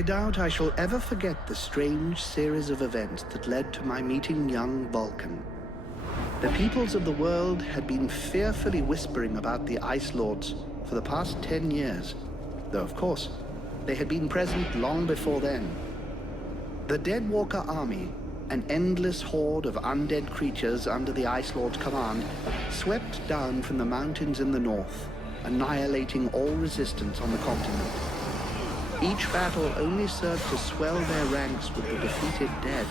I doubt I shall ever forget the strange series of events that led to my meeting young Vulcan. The peoples of the world had been fearfully whispering about the Ice Lords for the past 10 years, though of course, they had been present long before then. The Deadwalker army, an endless horde of undead creatures under the Ice Lord's command, swept down from the mountains in the north, annihilating all resistance on the continent. Each battle only served to swell their ranks with the defeated dead,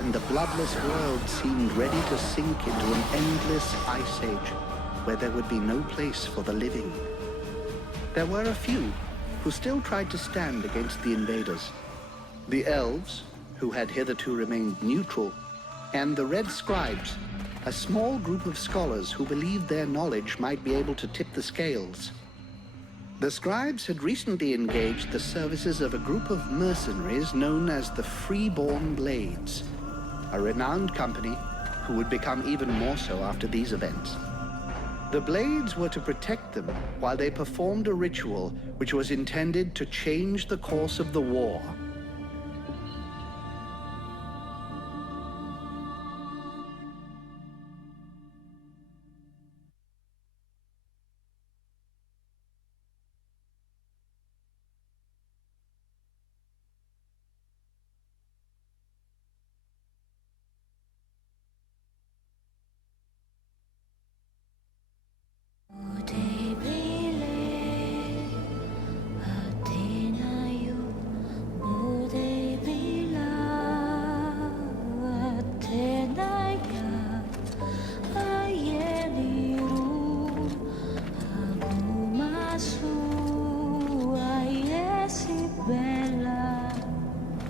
and the bloodless world seemed ready to sink into an endless ice age where there would be no place for the living. There were a few who still tried to stand against the invaders. The elves, who had hitherto remained neutral, and the Red Scribes, a small group of scholars who believed their knowledge might be able to tip the scales. The Scribes had recently engaged the services of a group of mercenaries known as the Freeborn Blades, a renowned company who would become even more so after these events. The Blades were to protect them while they performed a ritual which was intended to change the course of the war.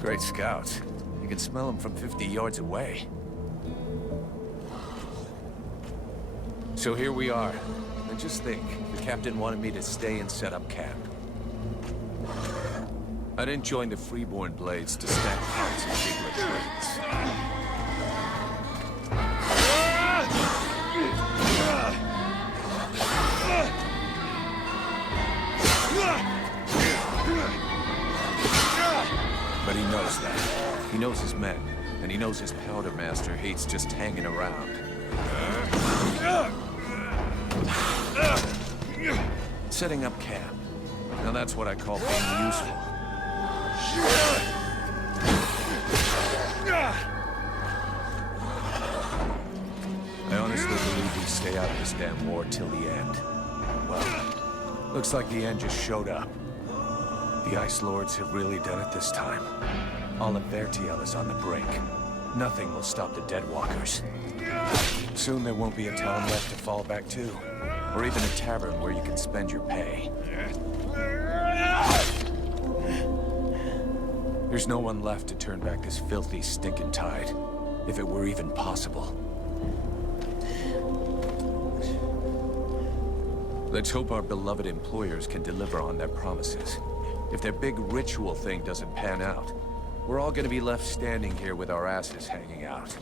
Great scouts. You can smell them from 50 yards away. So here we are. And just think, the captain wanted me to stay and set up camp. I didn't join the Freeborn Blades to stack parts and big retreats. But he knows that. He knows his men, and he knows his powder master hates just hanging around. Setting up camp. Now that's what I call being useful. I honestly believe we stay out of this damn war till the end. Well, looks like the end just showed up. The Ice Lords have really done it this time. All of Vertiel is on the brink. Nothing will stop the Deadwalkers. Soon there won't be a town left to fall back to, or even a tavern where you can spend your pay. There's no one left to turn back this filthy, stinking tide, if it were even possible. Let's hope our beloved employers can deliver on their promises. If their big ritual thing doesn't pan out, we're all gonna be left standing here with our asses hanging out.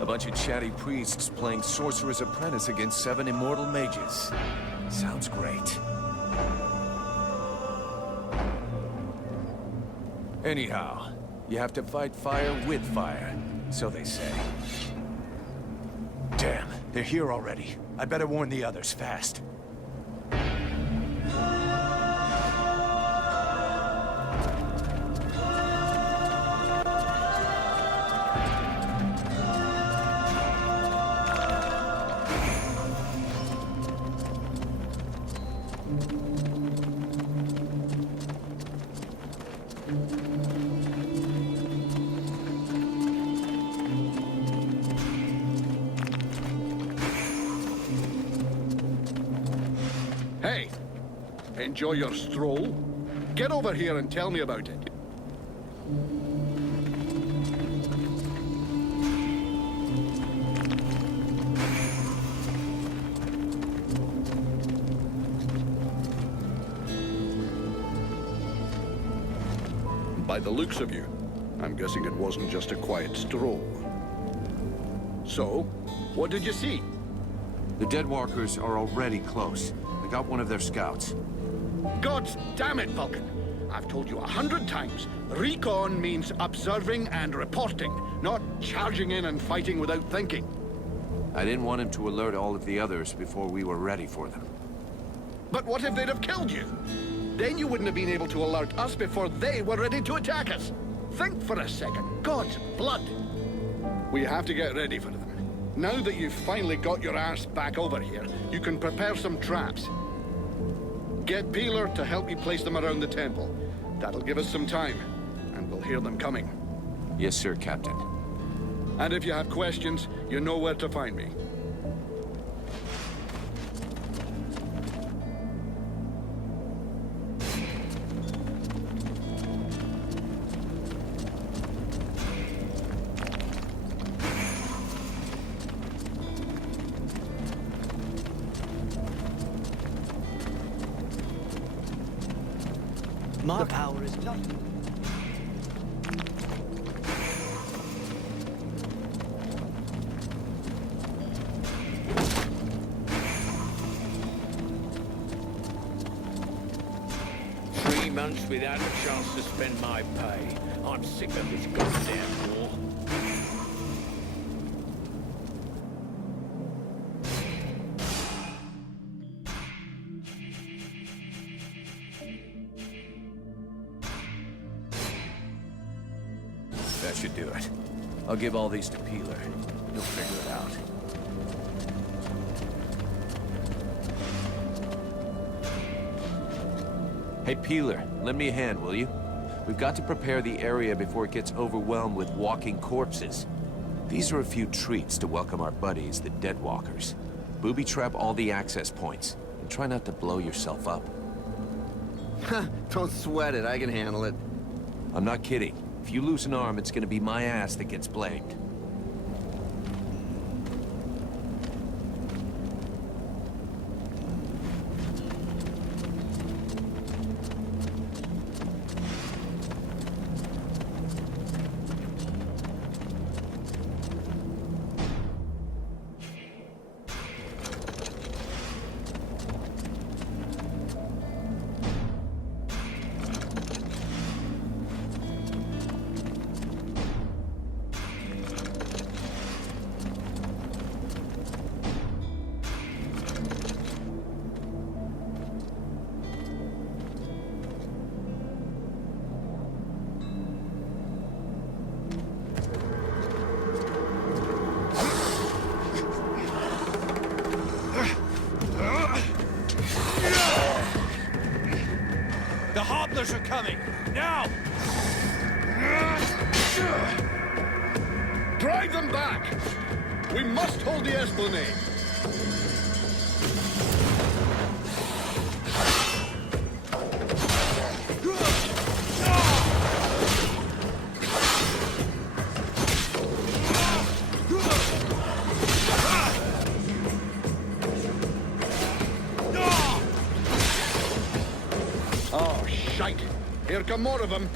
A bunch of chatty priests playing Sorcerer's Apprentice against 7 immortal mages. Sounds great. Anyhow, you have to fight fire with fire, so they say. Damn, they're here already. I better warn the others fast. Hey, enjoy your stroll? Get over here and tell me about it. By the looks of you, I'm guessing it wasn't just a quiet stroll. So, what did you see? The Deadwalkers are already close. I got one of their scouts. God damn it, Vulcan. I've told you 100 times. Recon means observing and reporting, not charging in and fighting without thinking. I didn't want him to alert all of the others before we were ready for them. But what if they'd have killed you? Then you wouldn't have been able to alert us before they were ready to attack us. Think for a second. God's blood. We have to get ready for them. Now that you've finally got your ass back over here, you can prepare some traps. Get Peeler to help you place them around the temple. That'll give us some time, and we'll hear them coming. Yes, sir, Captain. And if you have questions, you know where to find me. My power is nothing. Months without a chance to spend my pay. I'm sick of this goddamn war. That should do it. I'll give all these to Peeler. He'll figure it out. Hey, Peeler, lend me a hand, will you? We've got to prepare the area before it gets overwhelmed with walking corpses. These are a few treats to welcome our buddies, the Deadwalkers. Booby-trap all the access points, and try not to blow yourself up. Don't sweat it, I can handle it. I'm not kidding. If you lose an arm, it's gonna be my ass that gets blamed. The hobblers are coming! Now! Drive them back! We must hold the Esplanade! Oh, shite! Here come more of them!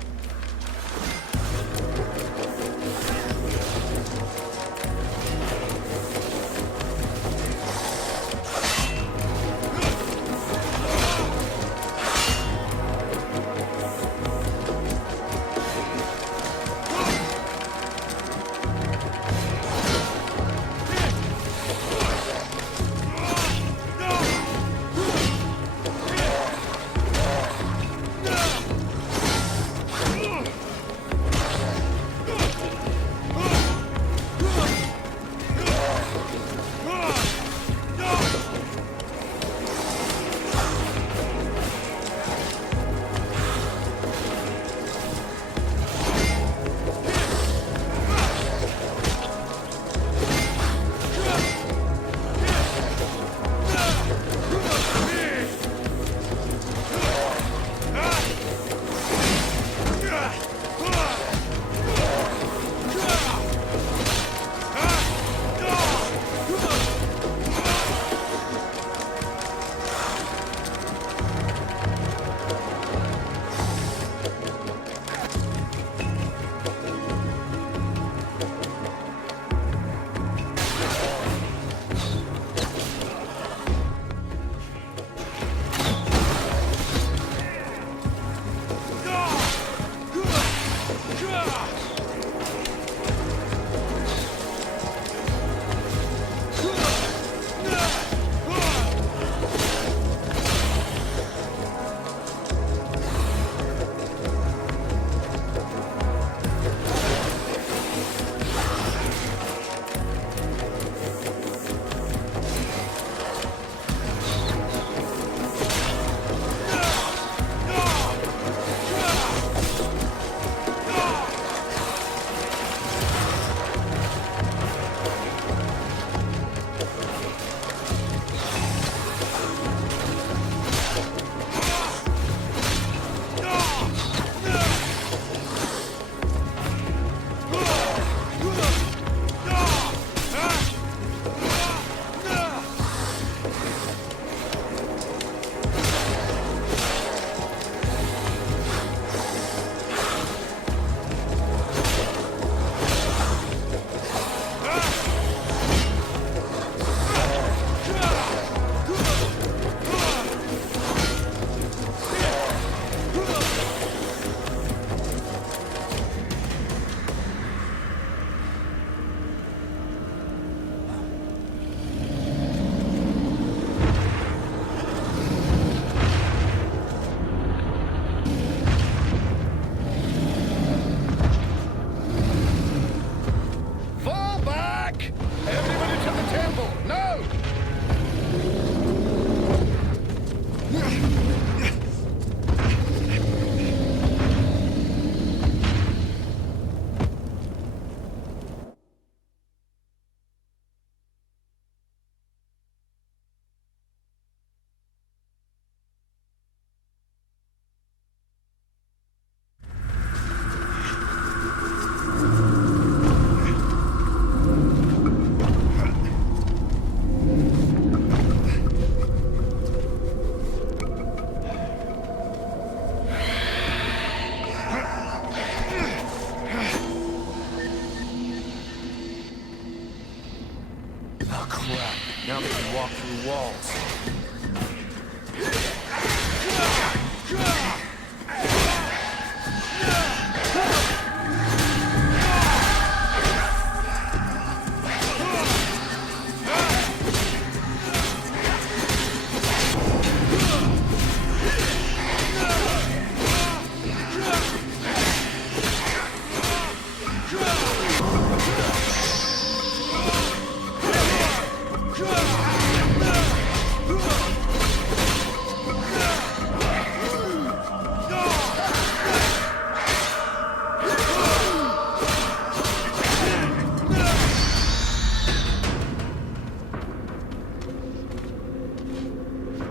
Now they can walk through walls.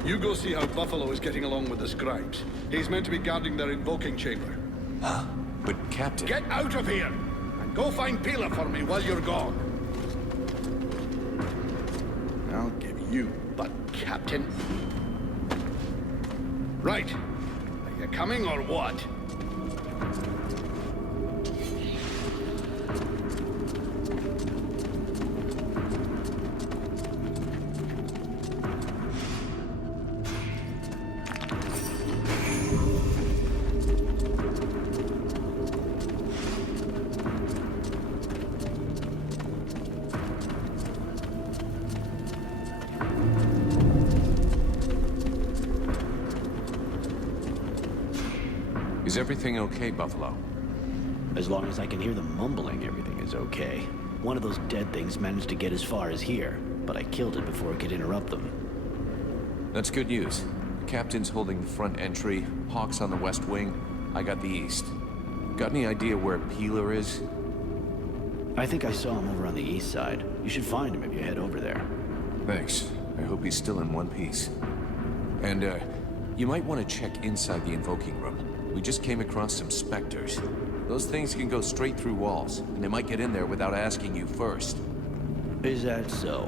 You go see how Buffalo is getting along with the scribes. He's meant to be guarding their invoking chamber. But Captain... Get out of here! And go find Pila for me while you're gone. I'll give you butt, Captain. Right. Are you coming or what? Is everything okay, Buffalo? As long as I can hear them mumbling, everything is okay. One of those dead things managed to get as far as here, but I killed it before it could interrupt them. That's good news. The captain's holding the front entry, Hawk's on the west wing, I got the east. Got any idea where Peeler is? I think I saw him over on the east side. You should find him if you head over there. Thanks. I hope he's still in one piece. And, you might want to check inside the invoking room. We just came across some specters. Those things can go straight through walls, and they might get in there without asking you first. Is that so?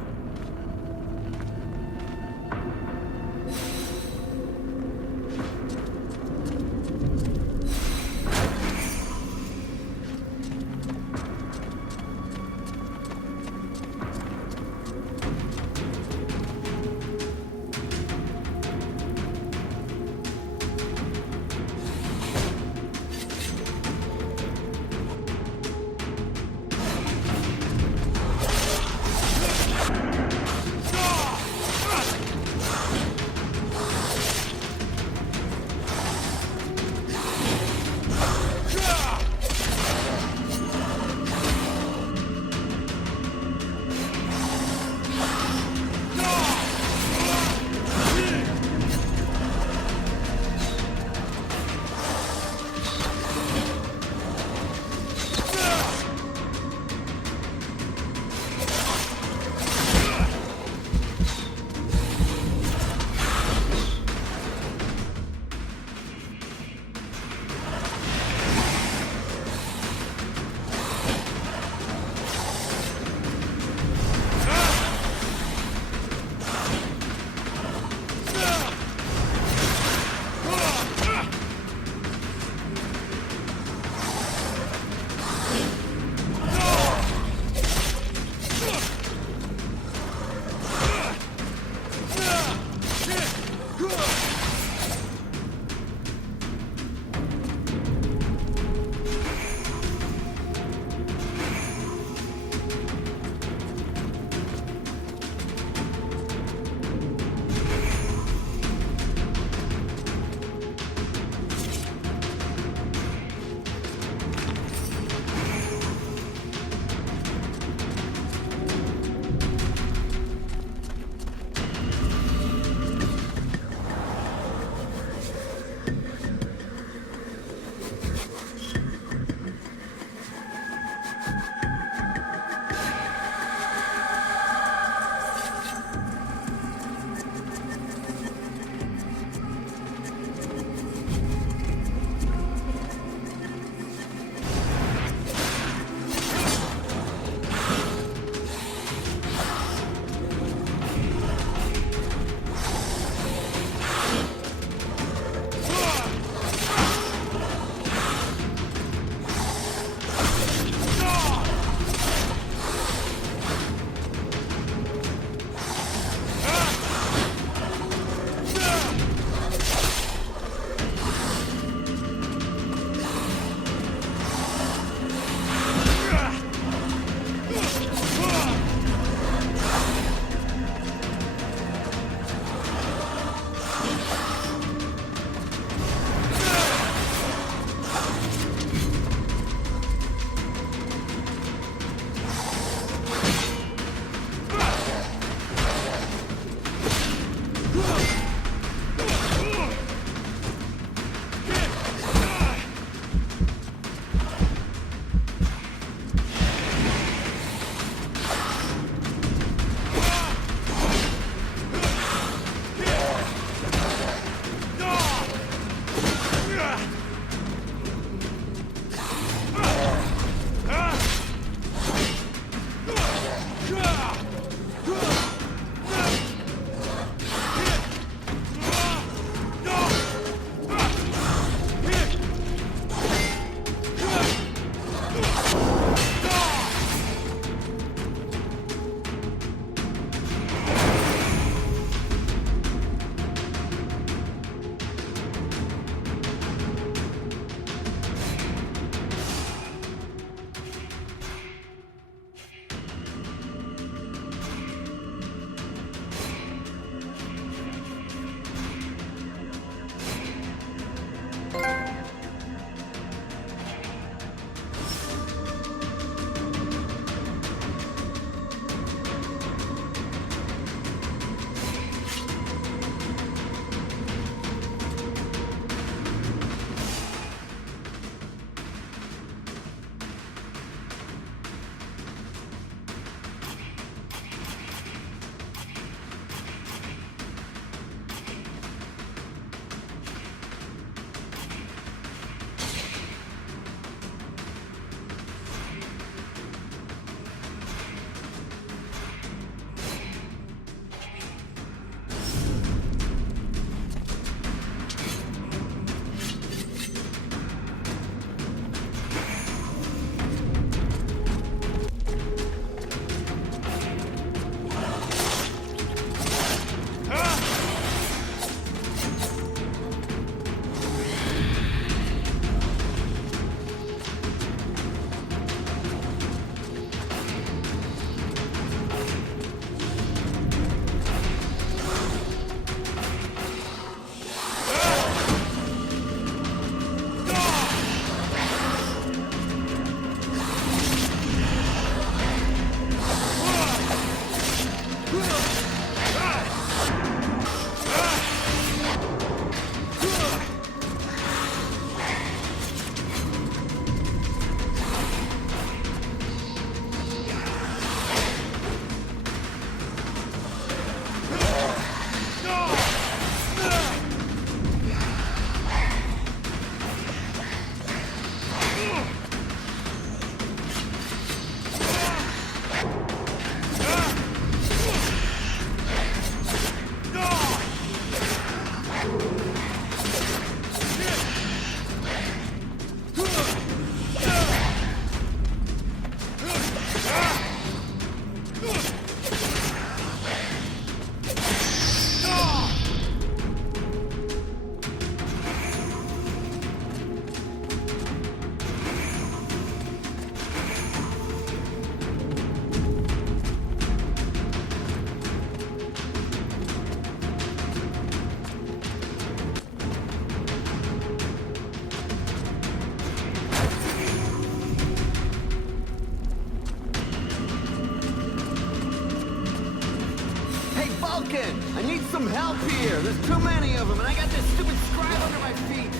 Vulcan! I need some help here. There's too many of them, and I got this stupid scribe under my feet.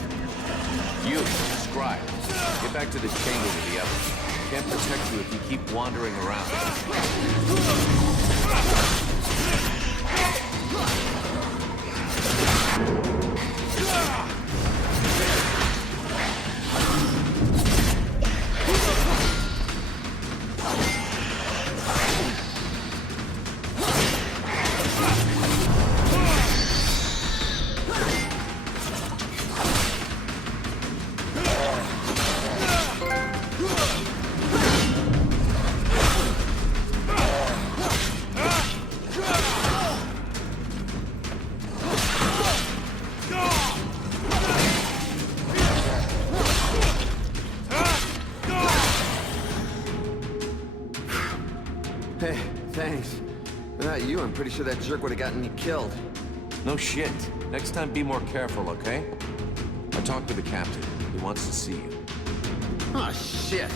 You, Scribe. Get back to the chamber with the others. Can't protect you if you keep wandering around. Hey, thanks. Without you, I'm pretty sure that jerk would have gotten me killed. No shit. Next time, be more careful, okay? I talked to the captain. He wants to see you. Oh, shit.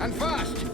and fast!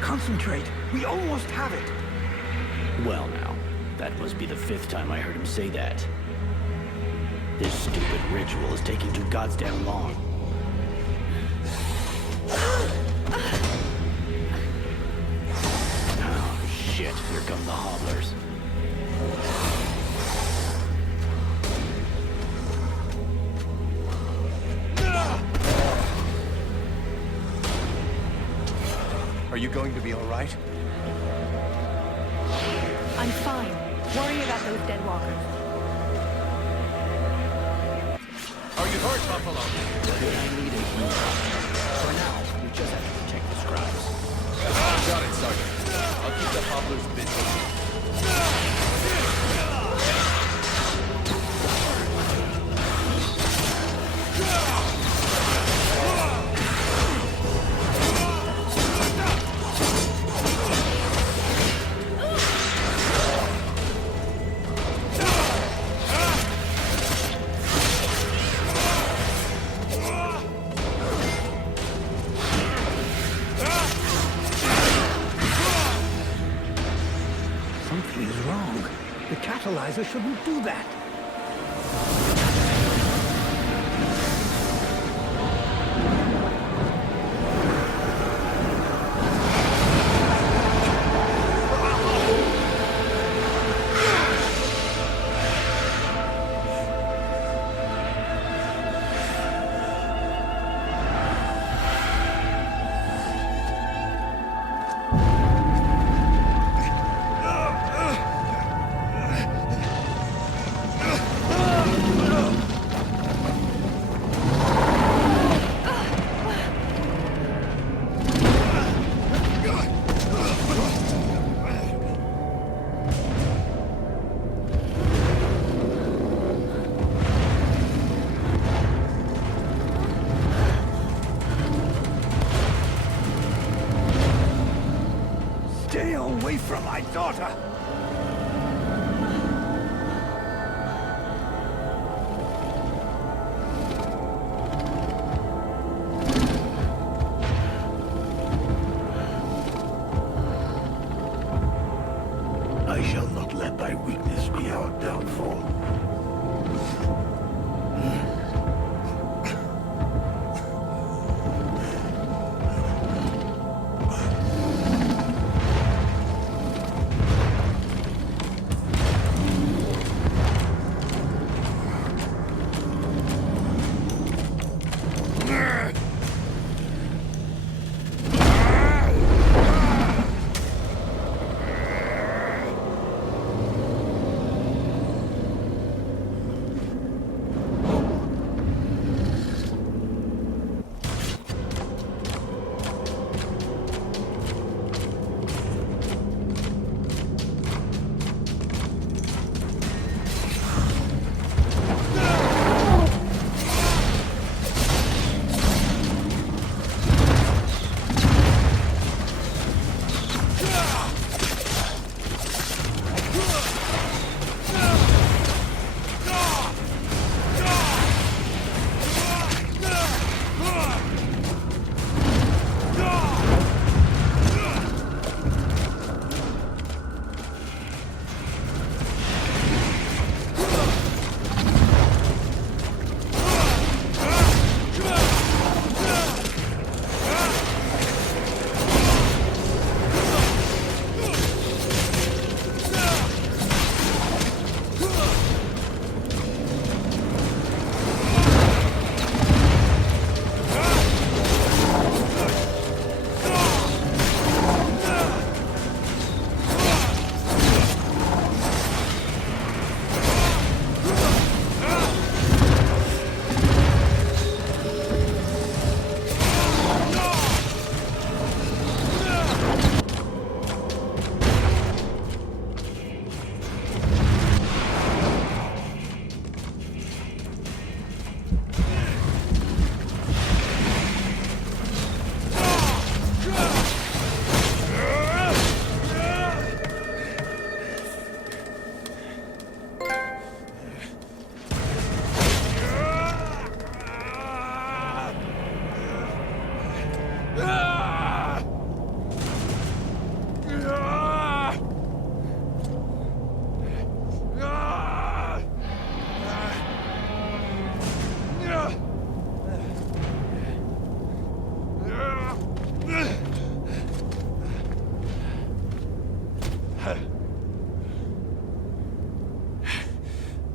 Concentrate. We almost have it. Well now, that must be the 5th time I heard him say that. This stupid ritual is taking too goddamn long. Oh, shit. Here come the hobblers. Are you going to be all right? I'm fine. Worry about those dead walkers. Are you hurt, Buffalo? I need a heal. For now, we just have to protect the scribes. Got it, Sergeant. I'll keep the hobblers busy. Something is wrong. The catalyzer shouldn't do that. Stay away from my daughter! I shall not let thy weakness be our downfall.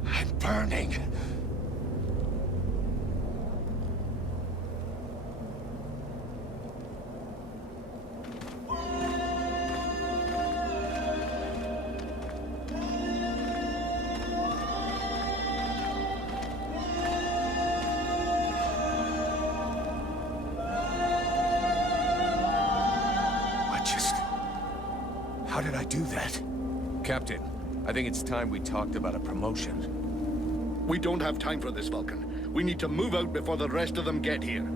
I'm burning. How did I do that? Captain, I think it's time we talked about a promotion. We don't have time for this, Vulcan. We need to move out before the rest of them get here.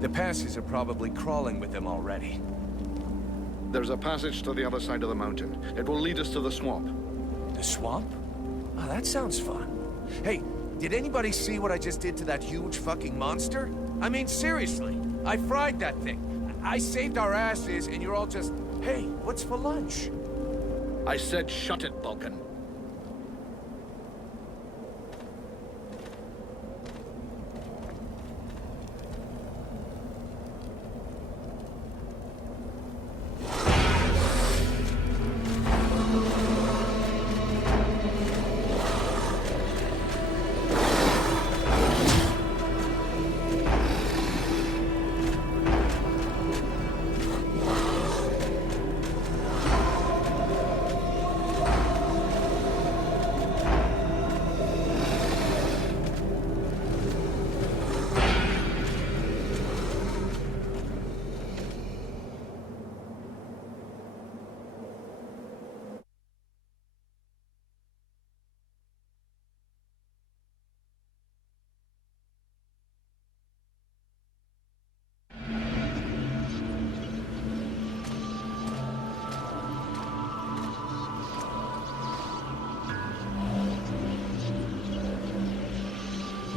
The passes are probably crawling with them already. There's a passage to the other side of the mountain. It will lead us to the swamp. The swamp? Oh, that sounds fun. Hey, did anybody see what I just did to that huge fucking monster? I mean, seriously, I fried that thing. I saved our asses, and you're all just, hey, what's for lunch? I said shut it, Vulcan.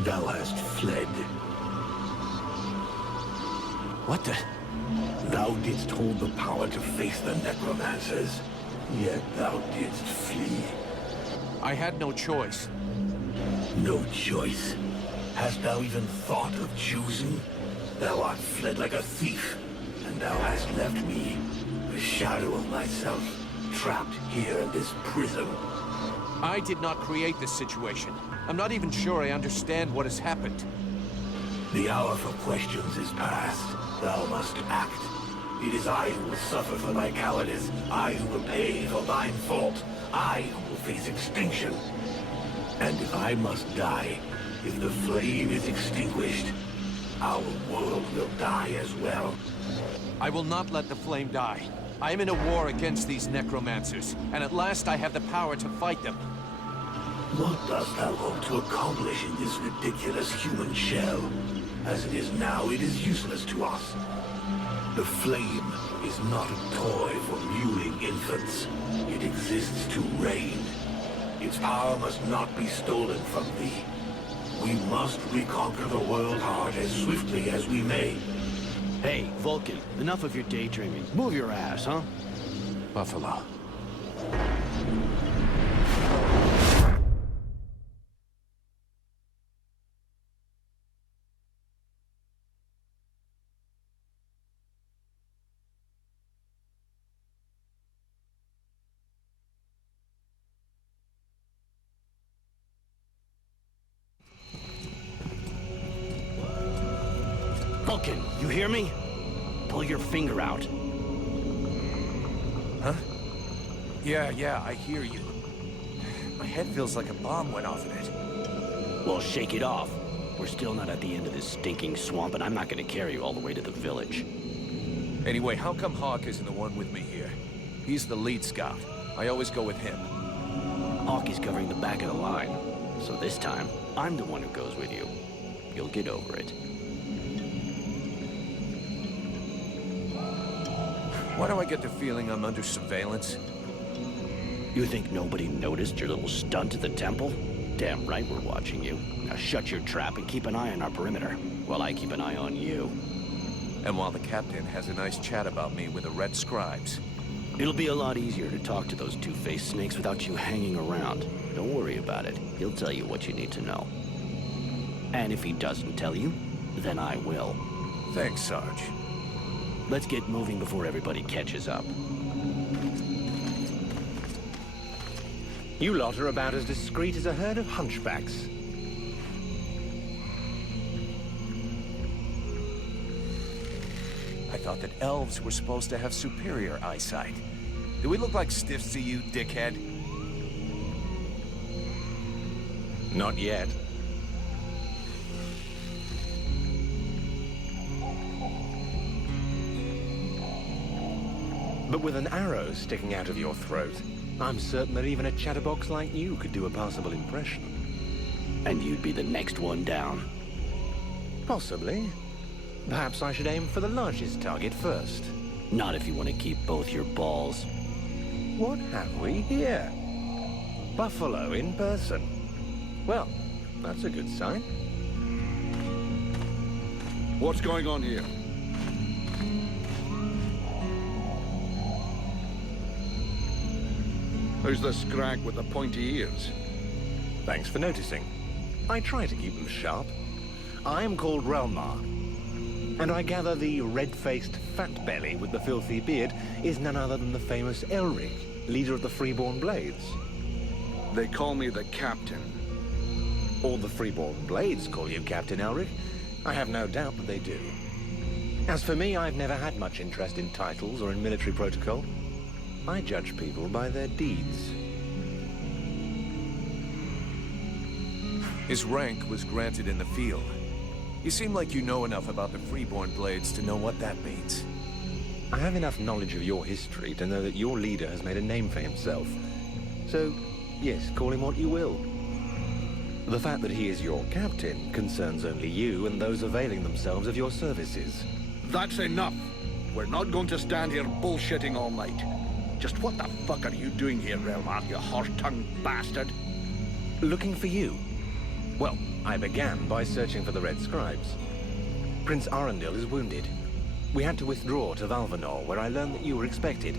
Thou hast fled. What the? Thou didst hold the power to face the necromancers, yet thou didst flee. I had no choice. No choice. Hast thou even thought of choosing? Thou art fled like a thief, and thou hast left me, a shadow of myself, trapped here in this prison. I did not create this situation. I'm not even sure I understand what has happened. The hour for questions is past. Thou must act. It is I who will suffer for thy cowardice. I who will pay for thine fault. I who will face extinction. And if I must die, if the flame is extinguished, our world will die as well. I will not let the flame die. I am in a war against these necromancers, and at last I have the power to fight them. What dost thou hope to accomplish in this ridiculous human shell? As it is now, it is useless to us. The flame is not a toy for mewling infants. It exists to reign. Its power must not be stolen from thee. We must reconquer the world heart as swiftly as we may. Hey, Vulcan, enough of your daydreaming. Move your ass, huh? Buffalo. Vulcan, you hear me? Pull your finger out. Huh? Yeah, I hear you. My head feels like a bomb went off in it. Well, shake it off. We're still not at the end of this stinking swamp, and I'm not gonna carry you all the way to the village. Anyway, how come Hawk isn't the one with me here? He's the lead scout. I always go with him. Hawk is covering the back of the line, so this time, I'm the one who goes with you. You'll get over it. Why do I get the feeling I'm under surveillance? You think nobody noticed your little stunt at the temple? Damn right we're watching you. Now shut your trap and keep an eye on our perimeter, while I keep an eye on you. And while the captain has a nice chat about me with the Red Scribes. It'll be a lot easier to talk to those two-faced snakes without you hanging around. Don't worry about it. He'll tell you what you need to know. And if he doesn't tell you, then I will. Thanks, Sarge. Let's get moving before everybody catches up. You lot are about as discreet as a herd of hunchbacks. I thought that elves were supposed to have superior eyesight. Do we look like stiffs to you, dickhead? Not yet. But with an arrow sticking out of your throat, I'm certain that even a chatterbox like you could do a passable impression. And you'd be the next one down. Possibly. Perhaps I should aim for the largest target first. Not if you want to keep both your balls. What have we here? Buffalo in person. Well, that's a good sign. What's going on here? Who's the scrag with the pointy ears? Thanks for noticing. I try to keep them sharp. I am called Relmar, and I gather the red-faced fat belly with the filthy beard is none other than the famous Elric, leader of the Freeborn Blades. They call me the Captain. All the Freeborn Blades call you Captain Elric. I have no doubt that they do. As for me, I've never had much interest in titles or in military protocol. I judge people by their deeds. His rank was granted in the field. You seem like you know enough about the Freeborn Blades to know what that means. I have enough knowledge of your history to know that your leader has made a name for himself. So, yes, call him what you will. The fact that he is your captain concerns only you and those availing themselves of your services. That's enough. We're not going to stand here bullshitting all night. Just what the fuck are you doing here, Relmar, you horse-tongued bastard? Looking for you. Well, I began by searching for the Red Scribes. Prince Arundel is wounded. We had to withdraw to Valvanor, where I learned that you were expected.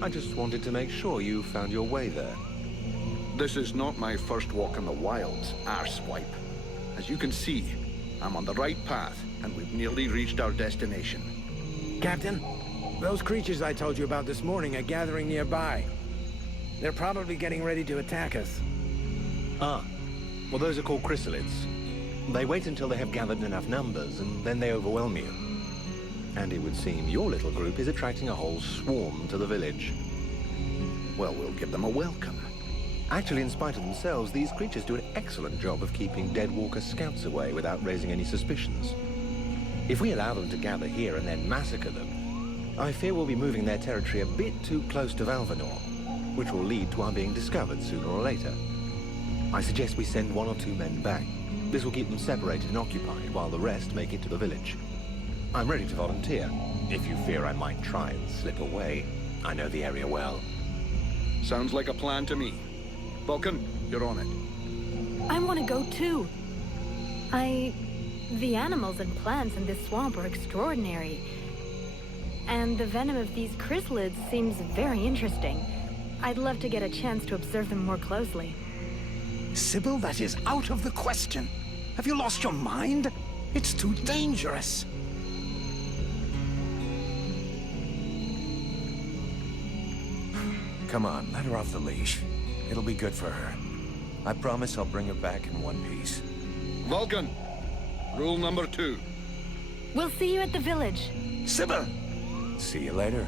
I just wanted to make sure you found your way there. This is not my first walk in the wilds, arswipe. As you can see, I'm on the right path, and we've nearly reached our destination. Captain, those creatures I told you about this morning are gathering nearby. They're probably getting ready to attack us. Ah, well, those are called chrysalids. They wait until they have gathered enough numbers, and then they overwhelm you. And it would seem your little group is attracting a whole swarm to the village. Well, we'll give them a welcome. Actually, in spite of themselves, these creatures do an excellent job of keeping Deadwalker scouts away without raising any suspicions. If we allow them to gather here and then massacre them, I fear we'll be moving their territory a bit too close to Valvanor, which will lead to our being discovered sooner or later. I suggest we send 1 or 2 men back. This will keep them separated and occupied while the rest make it to the village. I'm ready to volunteer, if you fear I might try and slip away. I know the area well. Sounds like a plan to me. Vulcan, you're on it. I want to go too. The animals and plants in this swamp are extraordinary. And the venom of these chrysalids seems very interesting. I'd love to get a chance to observe them more closely. Sybil, that is out of the question. Have you lost your mind? It's too dangerous. Come on, let her off the leash. It'll be good for her. I promise I'll bring her back in one piece. Vulcan, rule number 2. We'll see you at the village. Sybil! See you later.